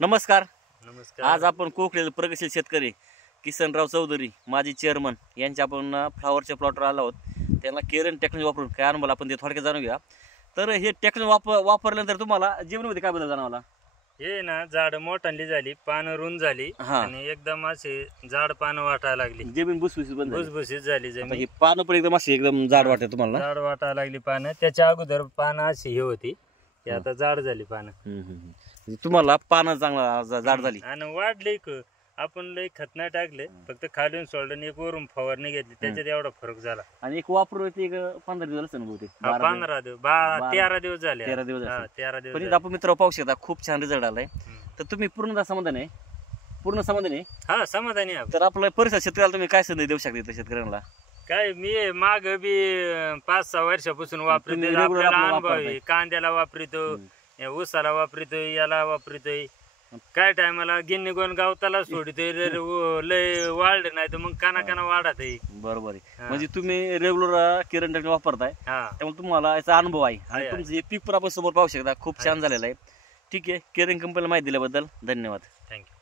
नमस्कार. नमस्कार. आज आपण कोकणेल प्रगतशील शेतकरी किसनराव चौधरी माजी चेअरमन यांच्या आपण फ्लावरच्या प्लॉटवर आलो आहोत. त्यांना केरन टेक्नॉलॉजी वापरून काय अनुभव आपण ते थोडक्यात जाणून घ्या. तर हे टेक्नॉलॉजी वापरल्यानंतर तुम्हाला जीवनामध्ये काय बदल जाणवला? हे ना झाड मोठाली झाली, पानं रुंद झाली आणि एकदम असे झाड पानं वाटायला लागली. जमीन भुसभुशीत झाली जमीन. ही पानं पण एकदम अशी एकदम जाड वाटते तुम्हाला? झाड वाटायला लागली पानं. त्याच्या अगोदर पानं अशी हे होती, ती आता झाड झाली पानं. तुम्हाला पानं चांगला जाड झाली आणि वाढली. आपण लय खत नाही टाकले, फक्त खालून सोडलं, एक वरून फवारणी घेतली, त्याच्यात एवढा फरक झाला. आणि एक वापरून 15 दिवस बहुतेक 15 दिवस 13 दिवस झाले. 13 दिवस 13 दिवस. पण आपण मित्र पाहू शकता खूप छान रिझल्ट आलाय. तर तुम्ही पूर्ण समाधान आहे? पूर्ण समाधान आहे? हा, समाधानी आहे. तर आपल्या परिसर शेतकऱ्याला तुम्ही काय संदेश देऊ शकता शेतकऱ्यांना? काय, मी माग बी 5-6 वर्षापासून वापरतो. आपल्याला अनुभव आहे. कांद्याला वापरतो, ऊसाला वापरतोय, याला वापरतोय. काय टायमाला गिन्नी गोन गावताला सोडतोय, लय वाढलं नाही तर मग काना वाढत आहे. बरोबर आहे. म्हणजे तुम्ही रेग्युलर केरन टेक्नॉलॉजी वापरताय, त्यामुळे तुम्हाला याचा अनुभव आहे. आणि तुमचं हे पीक पण आपण समोर पाहू शकता, खूप छान झालेलं आहे. ठीक आहे, केरन कंपनीला माहिती दिल्याबद्दल धन्यवाद. थँक्यू.